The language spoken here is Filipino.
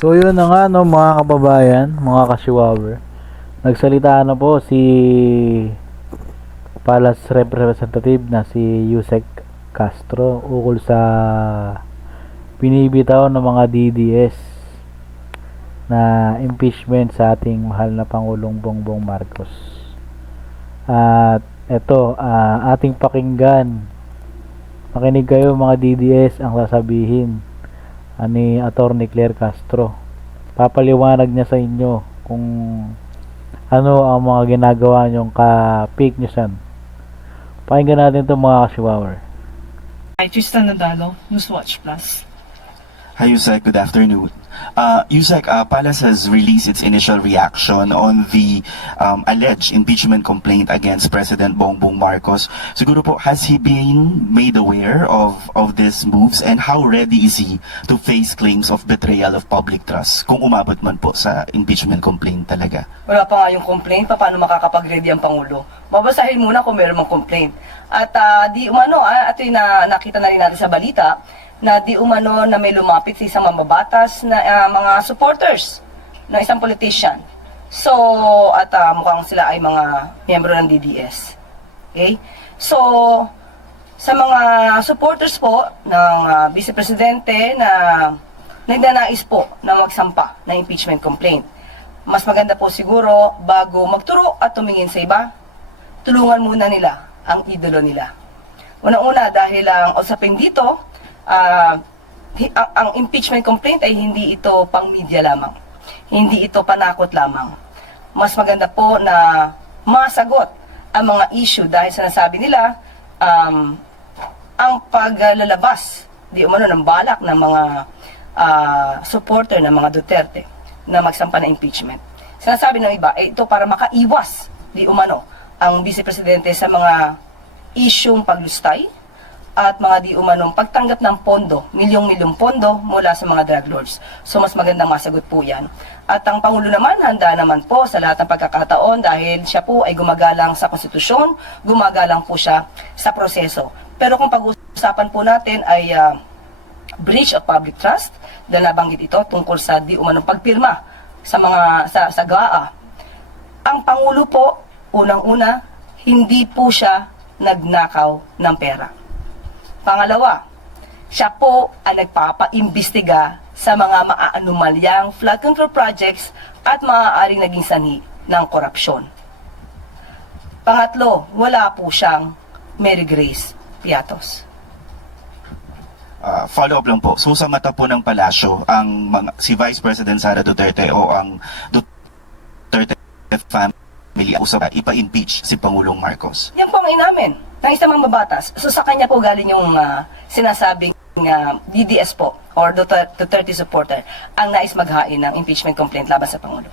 So yun na nga no mga kababayan, mga kashiwawer. Nagsalita na po si Palace Representative na si Yusek Castro ukol sa binibitaw ng mga DDS na impeachment sa ating mahal na Pangulong Bongbong Marcos. At eto, ating pakinggan. Makinig kayo mga DDS ang sasabihin ni Attorney Claire Castro. Papaliwanag niya sa inyo kung ano ang mga ginagawa niyong ka-fake newsan. Pakinggan natin ito mga kashiwawer. Hi, Tristan Nadalo, Newswatch Plus. Hi, Yusek. Good afternoon. Yusek, Palace has released its initial reaction on the alleged impeachment complaint against President Bongbong Marcos. Siguro po, has he been made aware of these moves, and how ready is he to face claims of betrayal of public trust kung umabot man po sa impeachment complaint talaga? Wala pa nga yung complaint, paano makakapag-ready ang Pangulo? Babasahin muna kung meron mang complaint. At di umano, ito yung nakita na rin natin sa balita, na di umano na may lumapit sa isang mambabatas na mga supporters ng isang politician. So, at mukhang sila ay mga miyembro ng DDS. Okay? So, sa mga supporters po ng Vice Presidente na nagnanais po na magsampa ng impeachment complaint, mas maganda po siguro bago magturo at tumingin sa iba, tulungan muna nila ang idolo nila. Unang-una dahil ang usapin dito, ang impeachment complaint ay hindi ito pang media lamang. Hindi ito panakot lamang. Mas maganda po na masagot ang mga issue dahil sinasabi nila ang paglalabas di umano ng balak ng mga supporter ng mga Duterte na magsampa ng impeachment. Sinasabi ng iba, ito para makaiwas di umano ang Vice Presidente sa mga isyung paglustay at mga di umanong pagtanggap ng pondo, milyong-milyong pondo mula sa mga drug lords. So mas magandang masagot po yan. At ang Pangulo naman, handa naman po sa lahat ng pagkakataon dahil siya po ay gumagalang sa konstitusyon, gumagalang po siya sa proseso. Pero kung pag-usapan po natin ay breach of public trust, dahil nabanggit ito tungkol sa di umanong pagpirma sa mga sa GAA. Ang Pangulo po, unang-una, hindi po siya nagnakaw ng pera. Pangalawa, siya po ang nagpapaimbestiga sa mga maaanumalyang flood control projects at maaaring naging sanhi ng korupsyon. Pangatlo, wala po siyang Mary Grace Piatos. Follow-up lang po. So sa mata po ng palasyo, si Vice President Sara Duterte o ang Duterte family usap ipa-impeach si Pangulong Marcos? Yan po ang inamin ng isang mambabatas. So sa kanya po galing yung sinasabing DDS po or Duterte supporter ang nais maghain ng impeachment complaint laban sa Pangulo.